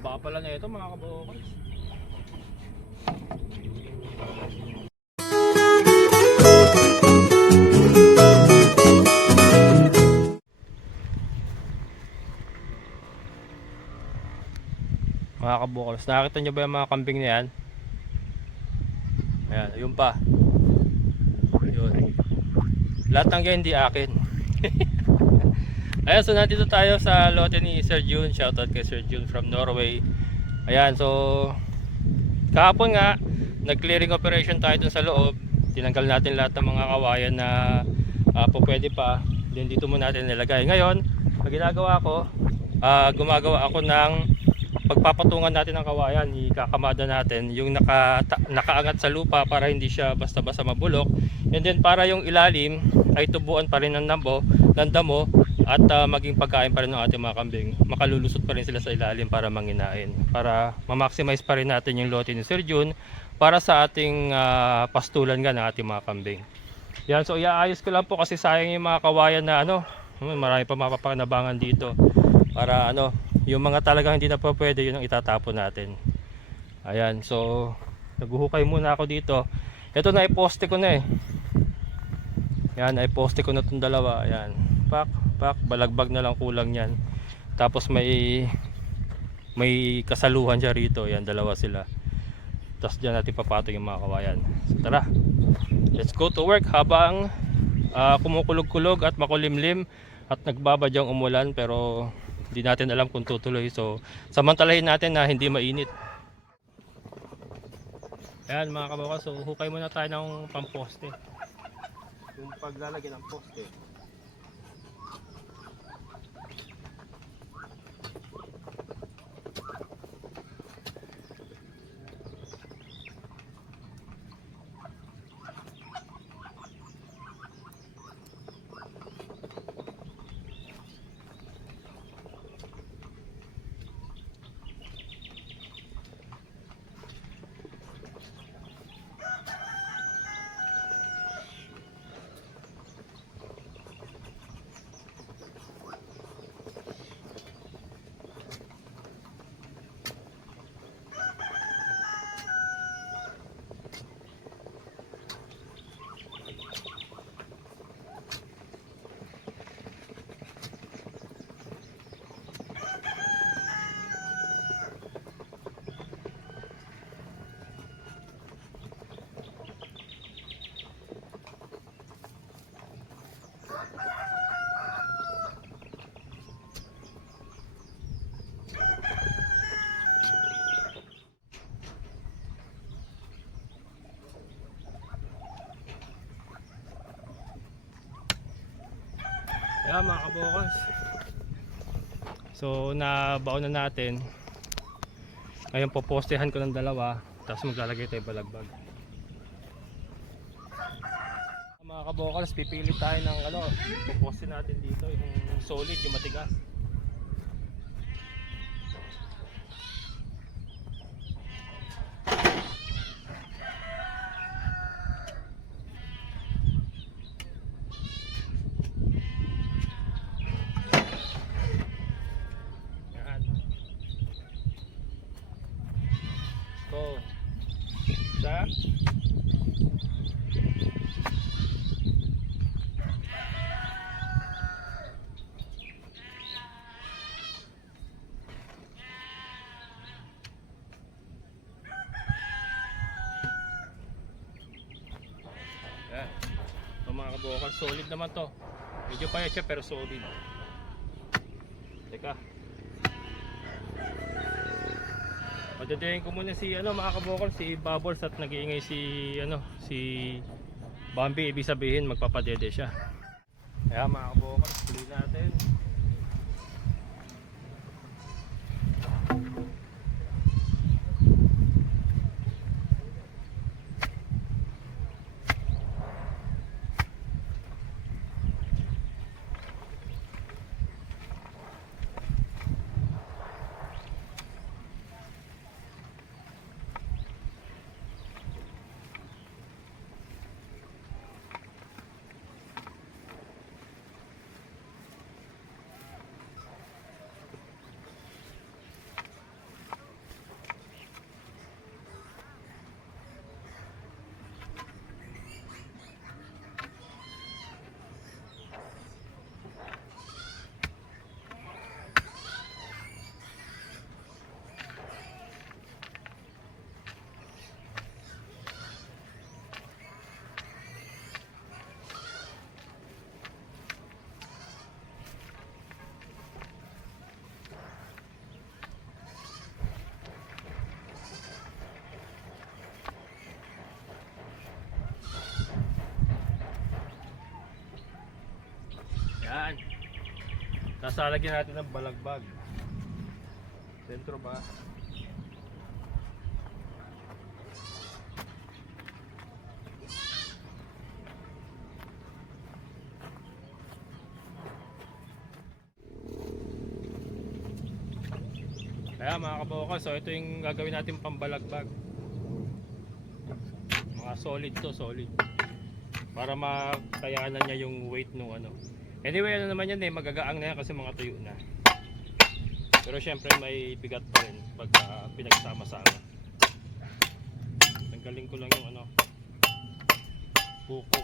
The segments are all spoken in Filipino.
Haba pala na ito mga kabukals. Mga kabukals, nakita nyo ba yung mga kambing na yan? Ayan, yun pa. Yun. Lahat ng yan hindi akin. Ayan, so nandito tayo sa lote ni Sir June. Shoutout kay Sir June from Norway. Ayan, so kahapon nga nag-clearing operation tayo dun sa loob. Tinanggal natin lahat ng mga kawayan na pwede pa. Then dito muna natin nilagay. Ngayon, ang ginagawa ko, gumagawa ako ng pagpapatungan natin ng kawayan. Ikakamada natin yung nakaangat sa lupa para hindi siya basta-basta mabulok. And then para yung ilalim ay tubuan pa rin ng damo at maging pagkain pa rin ng ating mga kambing. Makalulusot pa rin sila sa ilalim para manginain, para ma-maximize pa rin natin yung lote ni Sir June para sa ating pastulan nga ng ating mga kambing. Yan, so iaayos ko lang po kasi sayang yung mga kawayan na marami pa mapapanabangan dito para yung mga talagang hindi na pa pwede, yun ang itatapon natin. Ayan, so naghuhukay muna ako dito. Ito na, iposte ko na eh. Yan, iposte ko na itong dalawa. Ayan, pak, balagbag na lang kulang yan. Tapos may kasaluhan siya rito. Yan, dalawa sila. Tapos dyan natin papatong yung mga kawayan. So tara, let's go to work habang kumukulog-kulog at makulimlim at nagbabadyang umulan, pero hindi natin alam kung tutuloy. So samantalahin natin na hindi mainit. Ayan mga kabukals, so hukay muna tayo ng pamposte. Yung paglalagay ng poste. Ayan mga kabukals, so nabaon na natin. Ngayon popostehan ko ng dalawa, tapos maglalagay tayo balagbag. Mga kabukals, pipili tayo ng poposte natin dito, yung solid, yung matigas. Mga kabukals, solid naman to. Medyo payat siya pero solid. Teka, padadayin ko muna si mga kabukals, si Bubbles, at nag-iingay si Bambi. Ibig sabihin magpapadede siya. Kaya mga kabukals, tuloy natin. Yan. Tapos lalagyan natin ng balagbag. Dentro ba? Kaya mga kabokal, so ito yung gagawin natin pambalagbag. Mga solid to, solid. Para makayanan niya yung weight nung ano. Anyway, ano naman yan magagaang na yan kasi mga tuyo na. Pero syempre may bigat pa rin pag pinagsama-sama. Tanggalin ko lang yung ano, buko.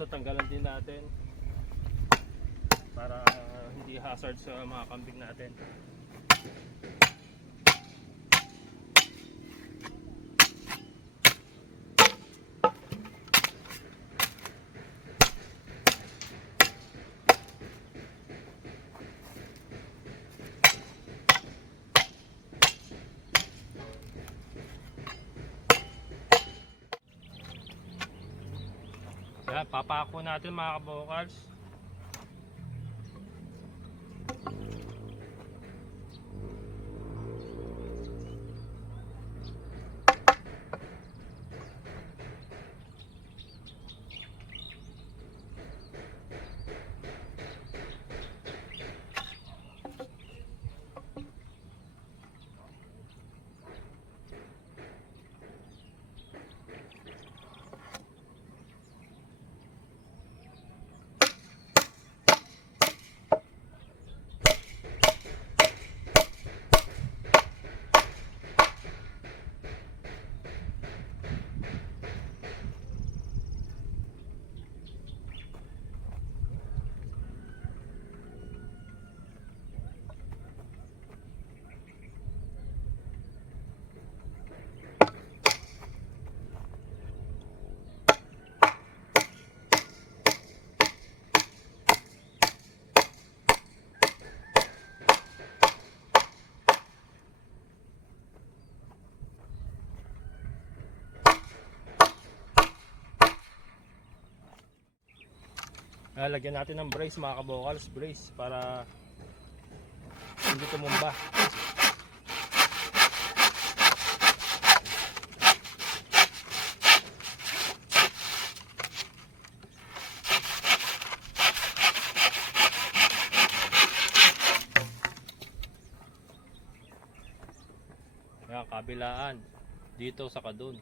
Ito tanggalan din natin para hindi hazard sa mga kambing natin. Yan, papako natin mga kabokals. Lagyan natin ng brace mga kabokals, brace para hindi tumumba. Yan, kabilaan dito sa kadun.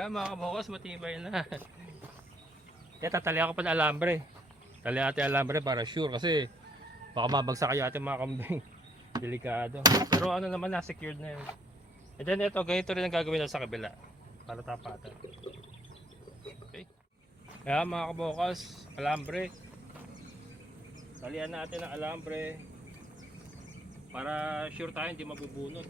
Ayan mga kabukas, matibay na. Kaya tatali ako pa ng alambre. Tali natin alambre para sure kasi baka mabagsak kayo ating mga kambing. Delikado. Pero ano naman na, secured na yun. And then ito, ganito rin ang gagawin na sa kabila. Para tapatan. Okay. Kaya mga kabukas, alambre. Talian natin ang alambre. Para sure tayo hindi mabubunot.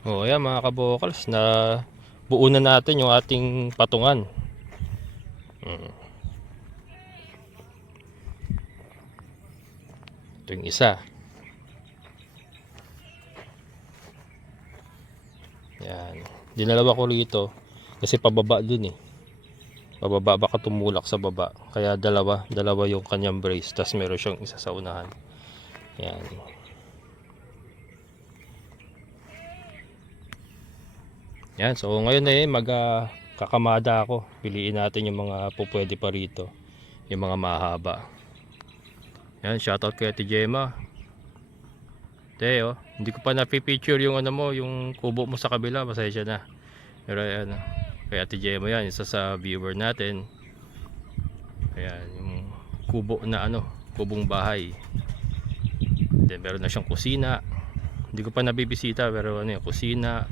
O ayan mga kabokals, na buo na natin yung ating patungan. Ito yung isa. Yan. Dinalawa ko rito kasi pababa dun eh. Pababa baka tumulak sa baba. Kaya dalawa yung kanyang brace. Tapos meron siyang isa sa unahan. Yan. Yan, so ngayon eh kakamada ako. Piliin natin yung mga pupwede pa rito. Yung mga mahaba. Yan, shoutout kay Ate Gemma. Te, hindi ko pa na-picture yung ano mo, yung kubo mo sa kabila, pasensya na. Pero ayan, kay Ate Gemma yan, isa sa viewer natin. Ayan, yung kubo na ano, kubong bahay. Then meron na siyang kusina. Hindi ko pa nabibisita pero ano yung kusina.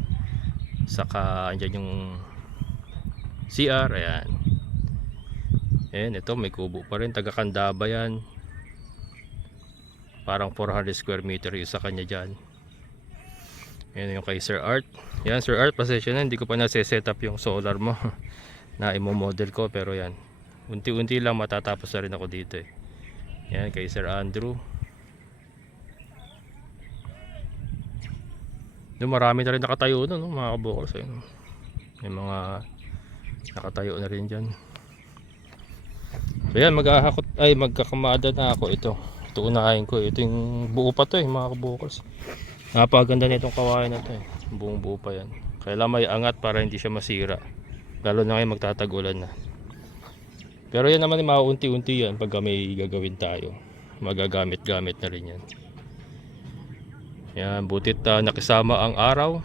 Saka andyan yung CR, ayan. Ayan, ito may kubo pa rin, taga Candaba yan. Parang 400 square meter yung sa kanya dyan. Ayan yung kay Sir Art. Yan Sir Art, pasensya na, hindi ko pa nase-set up yung solar mo na imo-model ko, pero yan. Unti-unti lang matatapos na rin ako dito eh. Yan kay Sir Andrew. Doon marami na rin nakatayo doon, no, mga kabokals. May mga nakatayo na rin dyan. So yan, magkakamada na ako ito. Ito unahin ko. Ito yung buo pa to eh, mga kabokals. Napakaganda na itong kawain na to eh. Buong buo pa yan. Kailangan may angat para hindi siya masira. Lalo na ngayon magtatagulan na. Pero yan naman mauunti-unti yan pag may gagawin tayo. Magagamit-gamit na rin yan. Yan, butit nakisama ang araw.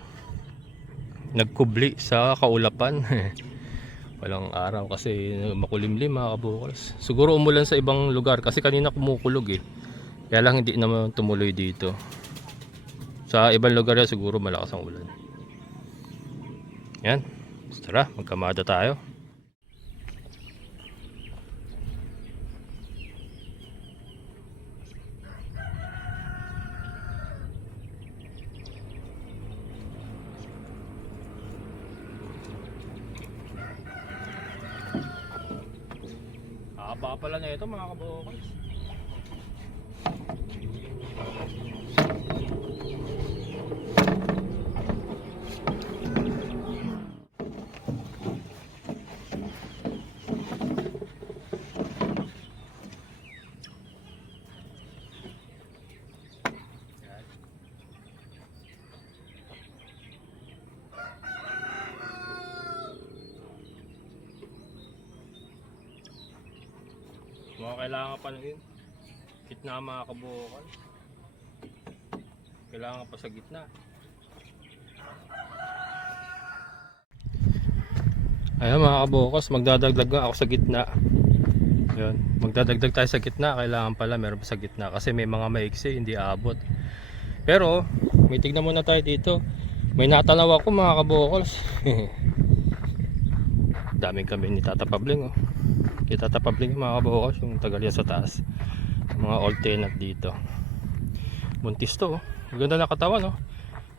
Nagkubli sa kaulapan. Walang araw kasi makulimlim mga kabukals. Siguro umulan sa ibang lugar kasi kanina kumukulog eh. Kaya lang hindi naman tumuloy dito. Sa ibang lugar yan siguro malakas ang ulan. Yan, tara magkamada tayo. Haba pala na ito mga kabukals. Mga kailangan pa ng gitna mga kabukal. Kailangan pa sa gitna. Ayan mga kabukas, magdadagdag ako sa gitna. Ayan, magdadagdag tayo sa gitna. Kailangan pala meron pa sa gitna kasi may mga maiksi hindi abot. Pero may tignan muna tayo dito. May natanaw ako mga kabukals. Daming kami ni Tata Pabling oh. Itatapabling mga kabukas yung tagalya sa taas. Mga old tenant dito. Buntis to oh. Maganda na katawan oh.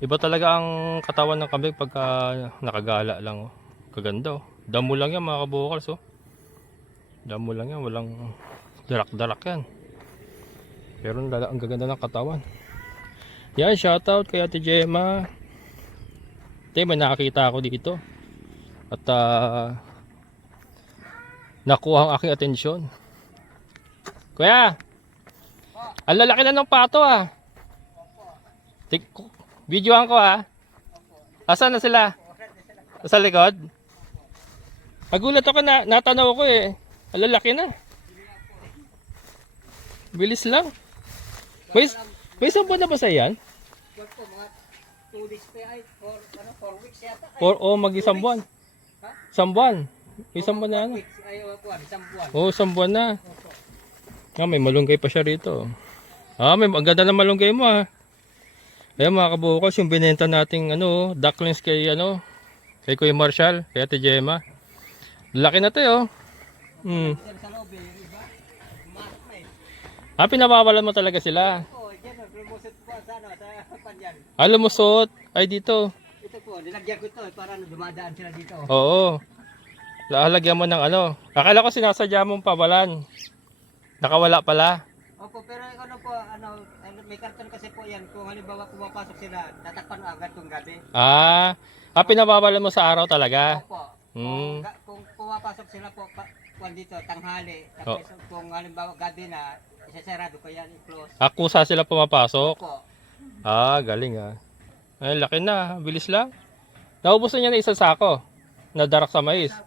Iba talaga ang katawan ng kambing pagka nakagala lang. Oh. Kaganda. Oh. Damo lang yan mga kabukals. Oh. Damo lang yan. Walang darak-darak yan. Pero ang gaganda ng katawan. Yan, shoutout kay Ate Gemma. May nakakita ako dito. At nakuha ang aking atensyon. Kuya, ang lalaki na ng pato ah. Videohan ko ah. Asan na sila? Sa likod? Nagulat ako na, natanaw ko eh. Ang lalaki na. Bilis lang. May isang buwan na ba sa yan? Mga 2 weeks pa ay 4 weeks yata. Mag-isang buwan. Isang buwan. Isang buwan na ano. Ay, isang buwan. Isang buwan na. May malunggay pa siya rito. Ang ganda ng malunggay mo ah. Ayan mga kabukals, yung binenta nating ducklings kay kay Kuya Marshall, kay Ate Gemma. Laki na 'to oh. Sa loob yung iba. Pinabawalan mo talaga sila. Diyan, lumusot po sa panyan. Lumusot. Ay dito. Ito po, nilagyan ko ito para dumadaan sila dito. Oo. Lalagyan mo ng Akala ko sinasadya mong pabalan. Nakawala pala. Opo, pero po, may karton kasi po yan. Kung halimbawa pumapasok sila, tatakpan agad kung gabi. Pinabawalan mo sa araw talaga? Opo. Kung pumapasok sila po, dito, tanghali. Tapos kung halimbawa gabi na, isasarado ko yan, i-close. Kusa sila pumapasok? Opo. Galing ah. Ay, laki na. Bilis lang. Naubos na niya na isang sako. Nadarak sa mais. Sa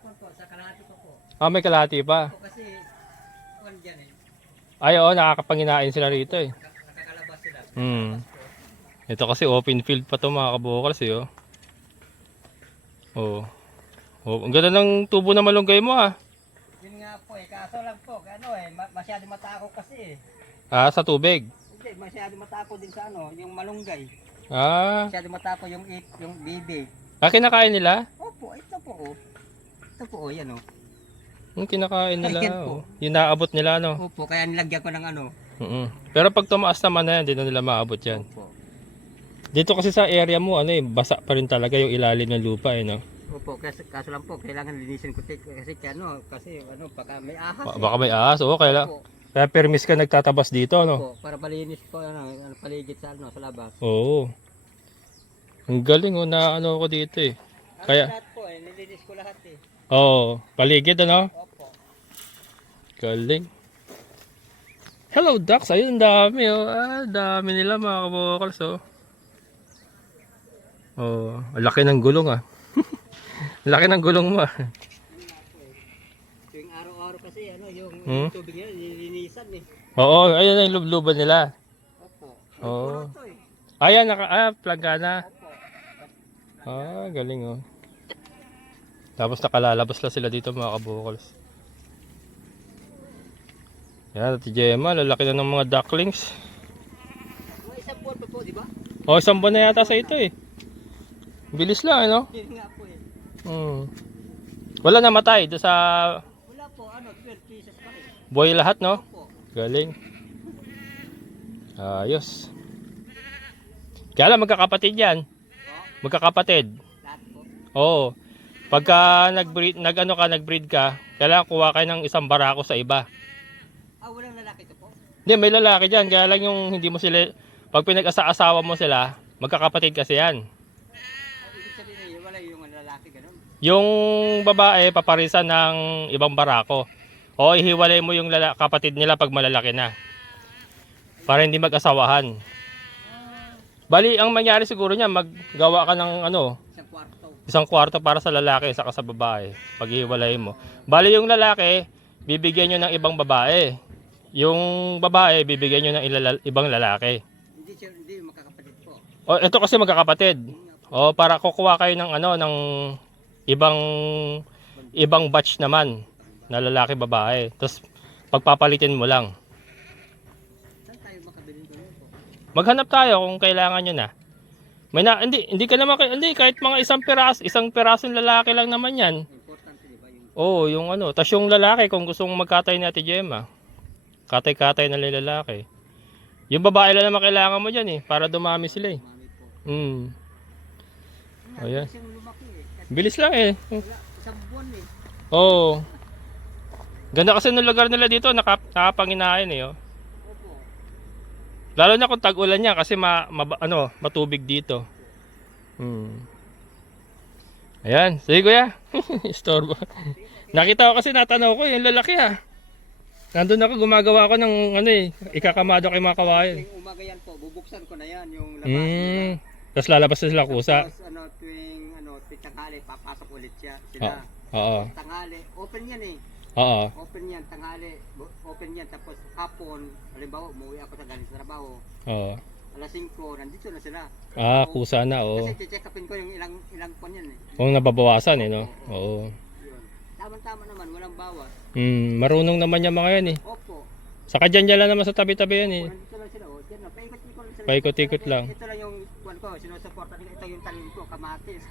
kalahati ko po. May kalahati pa. Kasi, dyan eh. Nakakapanginain sila rito eh. Nakakalabas sila. Ito kasi open field pa to mga kabukals eh ang ganda ng tubo na malunggay mo ah. Yun nga po eh, kaso lang po, masyado matako kasi eh. Sa tubig? Hindi, masyado matako din sa yung malunggay. Masyado matako yung bibi. Kinakain nila? Opo, ito po oh. Ito po oh, yan oh. Yung kinakain nila Ayan po. Yung naabot nila Opo, kaya nilagyan ko ng Pero pag tumaas naman na yan, hindi na nila maabot yan. Opo. Dito kasi sa area mo, basa pa rin talaga yung ilalim ng lupa no? Opo, kaso lang po, kailangan linisin ko kasi baka may ahas. Baka may ahas, kaya permis ka nagtatabas dito, Opo, para malinis po, paligid sa labas. Oo. Ang galing na ko dito eh. Kaya, lahat po nilinis ko lahat eh. Paligid Opo. Galing. Hello ducks, ayun ang dami dami nila mga kabukals ang laki ng gulong laki ng gulong mo Yung araw-araw kasi yung tubig nila nilinisan eh. Ayun ang lubluban nila. Opo. Ayan plagana. Opo. Galing Tapos nakalalabas lang sila dito mga kabukals. Yan, Ate Gemma, lalaki na ng mga ducklings. Isang buwan pa po, di ba? Isang buwan na yata sa ito eh. Bilis lang Yun nga po eh. Wala namatay doon sa Wala po, 12 pieces pa rin. buhay lahat Opo. Galing. Ayos. Kaya lang magkakapatid yan. Magkakapatid. Lahat po. Pagka nag-breed ka, kailangan kuha kayo ng isang barako sa iba. Walang lalaki to po? Hindi, may lalaki dyan. Kaya lang yung hindi mo sila, pag pinag-asawa mo sila, magkakapatid kasi yan. Ibig sabihin wala yung lalaki ganun? Yung babae, paparisan ng ibang barako. Ihiwalay mo yung kapatid nila pag malalaki na. Para hindi mag-asawahan. Bali, ang mangyari siguro niya, maggawa ka ng isang kwarto para sa lalaki saka sa babae. Pag ihiwalay mo. Bali, yung lalaki, bibigyan nyo ng ibang babae. Yung babae, bibigyan nyo ng ibang lalaki. Hindi magkakapatid po. Ito kasi magkakapatid. Para kukuha kayo ng ng ibang batch naman na lalaki babae. Tapos pagpapalitin mo lang. Saan tayo makabili nito po? Maghanap tayo kung kailangan nyo na. Hindi ka naman kahit mga isang pirasong lalaki lang naman 'yan. Importante di ba yung Yung tas yung lalaki kung gusto mong magkatay ni Ate Gemma. Katay-katay na lalaki. Yung babae lang naman kailangan mo diyan para dumami sila eh. mami po? Ayan. Kasi lumaki eh. Kasi Bilis lang eh. wala, isang buwan eh. Oo. Ganda kasi ng lugar nila dito, nakapanginain eh. Oh. Opo. Lalo na kung tag-ulan niya kasi matubig dito. Ayan, sige kuya. Istorbo. Nakita ko kasi natanaw ko yung lalaki ah. Nandun ako gumagawa ako ng ikakamado kay mga kawayan. Tuwing umaga yan po, bubuksan ko na yan yung labahin. Tapos lalabas na sila kusa. Tapos tuwing tanghali, papasok ulit sila. Oo. Tanghali, open yan eh. Oo. Open yan, tanghali, open yan. Tapos hapon, halimbawa, umuwi ako sa galing sa trabaho. Oo. Alas 5, nandito na sila. Kusa na, oo. Kasi check upin ko yung ilang pon yan eh. Kung nababawasan eh, no? Oo. Yun. Tama-tama naman, walang bawas. Marunong naman yung mga yan eh. Opo. Saka dyan lang naman sa tabi-tabi yan eh. Nandito lang sila, oh. Diyan na, paikot-ikot lang sila. Paikot-ikot lang. Ito lang yung kuwan ko, sinusuporta nila. Ito yung tanim ko, kamatis.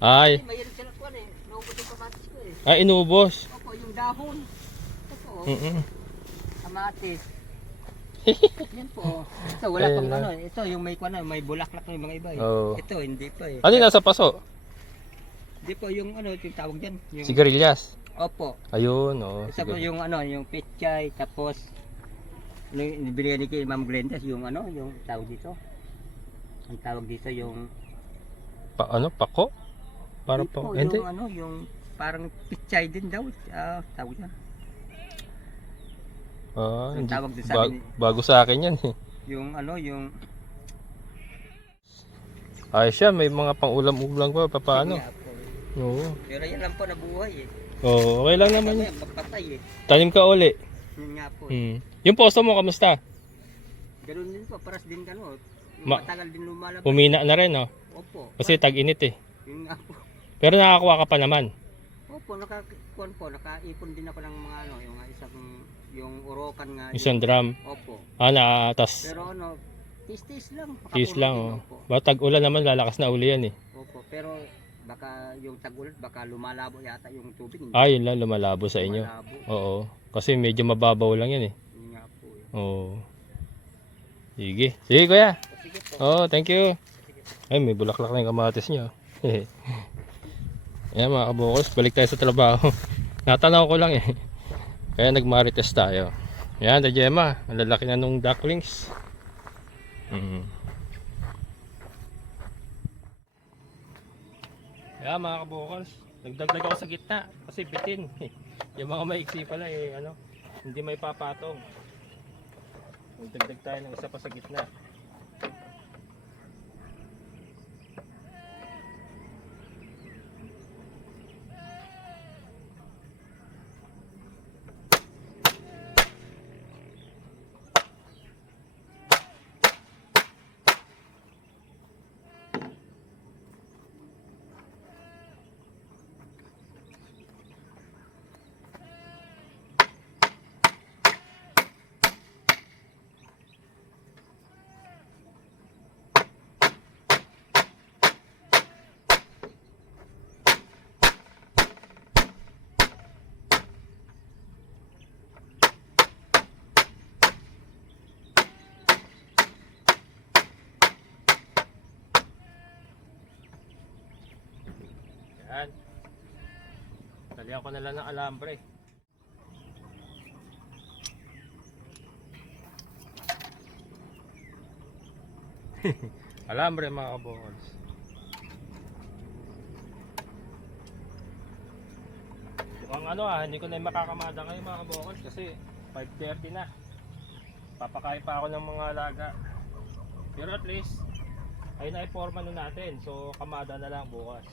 Ay. Mayroon sila kuwan eh. Naubos yung kamatis ko eh. Ay, inubos. Opo, yung dahon. Ito po, kamatis. Yan po. Ito, wala pang ano. Ito, yung may kuwan, may bulaklak na yung mga iba eh. Oo. Ito, hindi pa eh. Ano yung nasa paso? Hindi po yung yung tawag dyan. Yung, Sigarilyas. opo. Ayun, oo. Ito po yung yung pechay, tapos nibili ni kay Ma'am Glenda yung yung tawag dito. Ang tawag dito yung Pako? Para po, pa, hindi. yung yung parang pechay din daw. Tawag yan. Yung Hindi. tawag din sa akin, Bago sa akin yan eh. yung yung Ayos siya, may mga pang-ulam-ulam pa, paano? Kanya po. Oo. Pero yan lang po nabuhay eh. Oo, okay lang naman Kaya yan. magpatay eh. Tanim ka uli. Yun nga po. Eh. Yung posto mo, kamusta? Ganun din po, paras din Yung matagal din lumalabas. Humina na rin, no? Opo. Kasi tag-init eh. Yun nga po. Pero nakakuha ka pa naman. Opo, nakaipon din ako ng mga yung yung urokan nga. Isang drum. Opo. Tas Pero tis-tis lang. tis lang, oh. Opo. Ba tag-ulan naman, lalakas na uli yan eh. Opo, pero baka yung tag-ulan, baka lumalabo yata yung tubig. Yun lang, lumalabo sa inyo. Lumalabo. Oo. Kasi medyo mababaw lang yan eh. Yun nga po. Oo. Sige. Sige kuya. Sige po. Oo, thank you. Ay, may bulaklak na yung kamatis nyo. Ayan mga kabukos, balik tayo sa trabaho. Natanaw ko lang eh. Kaya nagmarites tayo. Ayan, the Gemma. Ang lalaki na nung ducklings. Ayan mga kabukos, nagdagdag ako sa gitna. Kasi bitin. Yung mga maiksi pala eh, hindi may papatong. Nagdagdag tayo ng isa pa sa gitna. Yan. Talihan ko na lang ng alambre. Alambre mga kabokols. Mukhang hindi ko na makakamada ngayon mga kabokols kasi 5:30 na. Papakain pa ako ng mga alaga. Pero at least ay naiporma na natin. So kamada na lang bukas.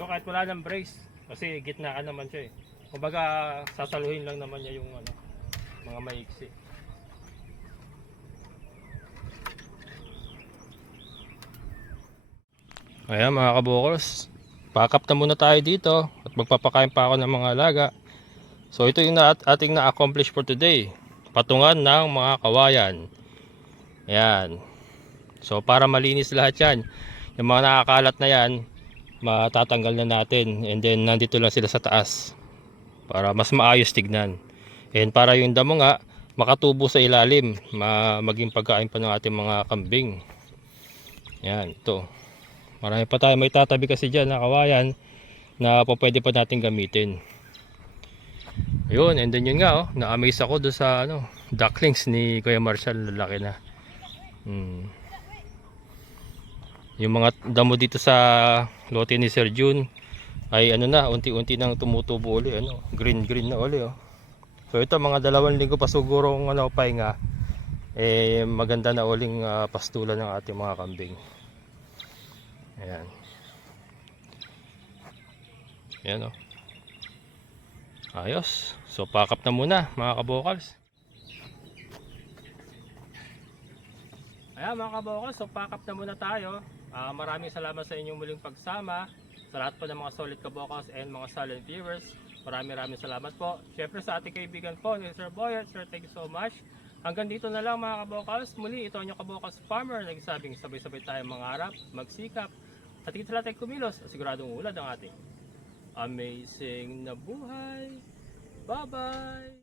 So kahit wala ng brace kasi gitna ka naman siya eh. Kumbaga sasaluhin lang naman niya yung mga maiksi. Ayan mga kabukos, pack up na muna tayo dito at magpapakain pa ako ng mga alaga. So ito yung ating na-accomplish for today. Patungan ng mga kawayan. Ayan. So para malinis lahat yan, yung mga nakakalat na yan, matatanggal na natin. And then nandito lang sila sa taas para mas maayos tignan. And para yung damo nga makatubo sa ilalim, maging pagkain pa ng ating mga kambing. Yan, ito. Marami pa tayo may tatabi kasi dyan na kawayan na pwede pa natin gamitin. Ayun, and then yun nga, na-amaze ako doon sa ducklings ni Kuya Marshall, lalaki na. Yung mga damo dito sa lote ni Sir June ay unti-unti nang tumutubo uli, green na uli, oh. So ito mga 2 linggo pa siguro pahinga, maganda na uling pastulan ng ating mga kambing. Ayan. Ayan, oh. Ayos. So pack up na muna mga kabokals. Ayan mga kabokals, so pack up na muna tayo. Maraming salamat sa inyong muling pagsama. Sa lahat po ng mga solid kabokals and mga silent viewers, maraming salamat po. Siyempre sa ating kaibigan po, Sir Boyet, Sir, thank you so much. Hanggang dito na lang mga kabokals. Muli, ito ang inyong kabokals farmer, nagsabing sabay-sabay tayong mangarap, magsikap, at higit sa lahat ay kumilos, at siguradong ulad ang ating amazing na buhay. Bye-bye!